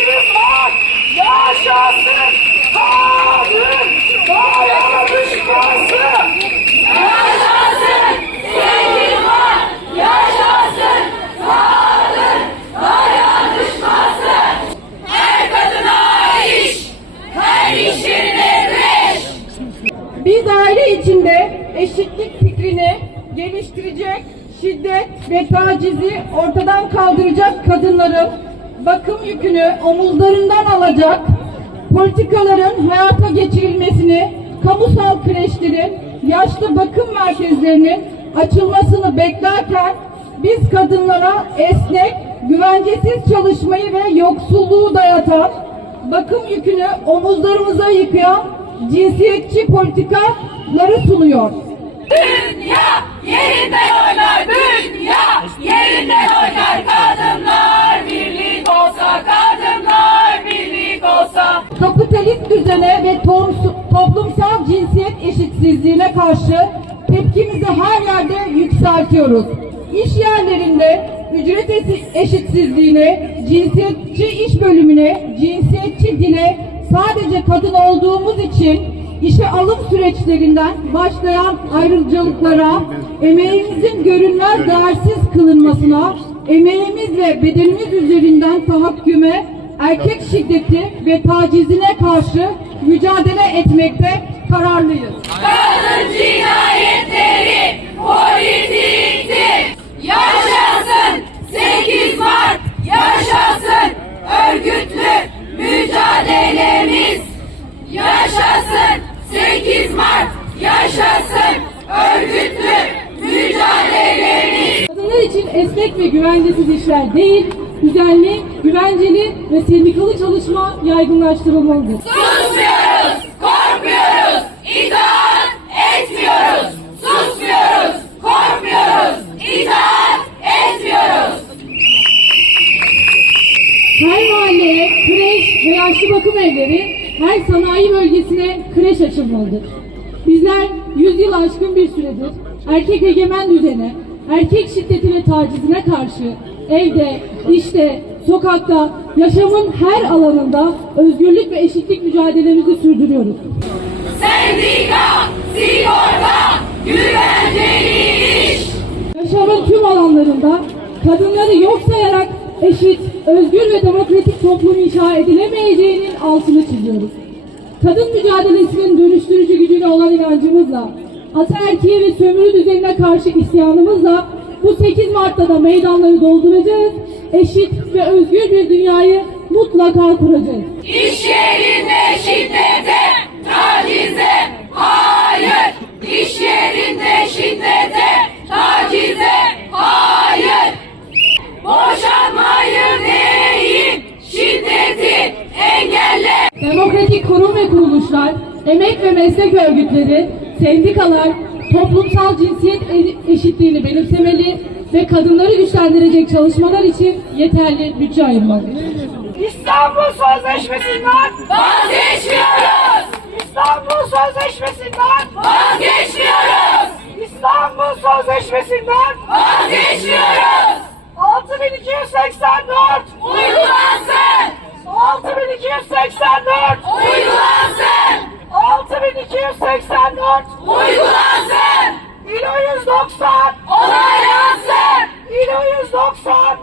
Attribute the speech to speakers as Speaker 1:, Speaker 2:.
Speaker 1: Hakkınız var. Yaşasın. Tanrı. Dayanmış kalsın.
Speaker 2: Yaşasın. Zengin var. Yaşasın. Tanrı. Dayanmış kalsın. Her kadına iş. Her iş yerine.
Speaker 1: Biz aile içinde eşitlik fikrini geliştirecek, şiddet ve tacizi ortadan kaldıracak kadınların bakım yükünü omuzlarından alacak, politikaların hayata geçirilmesini, kamusal kreşlerin, yaşlı bakım merkezlerinin açılmasını beklerken biz kadınlara esnek, güvencesiz çalışmayı ve yoksulluğu dayatan, bakım yükünü omuzlarımıza yıkayan cinsiyetçi politikaları sunuyor.
Speaker 2: Dünya yerinden oynar dünya yerinden
Speaker 1: düzene ve toplumsal cinsiyet eşitsizliğine karşı tepkimizi her yerde yükseltiyoruz. İş yerlerinde ücret eşitsizliğine, cinsiyetçi iş bölümüne, cinsiyetçi dile sadece kadın olduğumuz için işe alım süreçlerinden başlayan ayrımcılıklara, emeğimizin görünmez değersiz kılınmasına, emeğimiz ve bedenimiz üzerinden tahakküme, erkek şiddeti ve tacizine karşı mücadele etmekte kararlıyız.
Speaker 2: kadın cinayetleri politiktir yaşasın. 8 Mart yaşasın. Örgütlü mücadelemiz. Yaşasın. 8 Mart yaşasın. Örgütlü mücadelemiz. Kadınlar için esnek ve güvencesiz işler değil, düzenli, güvenceli ve sendikalı çalışma yaygınlaştırılmalıdır. Susmuyoruz, korkmuyoruz, itaat etmiyoruz. Susmuyoruz, korkmuyoruz, itaat etmiyoruz. Her mahalleye kreş ve yaşlı bakım evleri, her sanayi bölgesine kreş açılmalıdır. Bizler 100 yıl aşkın bir süredir erkek egemen düzene, erkek şiddeti ve tacizine karşı evde, işte, sokakta, yaşamın her alanında özgürlük ve eşitlik mücadelemizi sürdürüyoruz. Sendika, sigorta, güvenceli iş. Yaşamın tüm alanlarında kadınları yok sayarak eşit, özgür ve demokratik toplum inşa edilemeyeceğinin altını çiziyoruz. Kadın mücadelesinin dönüştürücü gücüne olan inancımızla, ataerkiye ve sömürü düzenine karşı isyanımızla bu 8 Mart'ta da meydanları dolduracağız, eşit ve özgür bir dünyayı mutlaka kuracağız. İş yerinde şiddete, tacize, hayır. İş yerinde şiddete, tacize, hayır. Boşanmayı değil, şiddeti engelle. Demokratik kurum ve kuruluşlar, emek ve meslek örgütleri, sendikalar toplumsal cinsiyet e- eşitliğini benimsemeli ve kadınları güçlendirecek çalışmalar için yeterli bütçe ayırmalıdır.
Speaker 1: İstanbul Sözleşmesi'nden,
Speaker 2: Vazgeçmiyoruz,
Speaker 1: İstanbul Sözleşmesi'nden,
Speaker 2: vazgeçmiyoruz,
Speaker 1: İstanbul Sözleşmesi'nden
Speaker 2: vazgeçmiyoruz.
Speaker 1: 6284, 190
Speaker 2: Olay yansın.
Speaker 1: İlo 190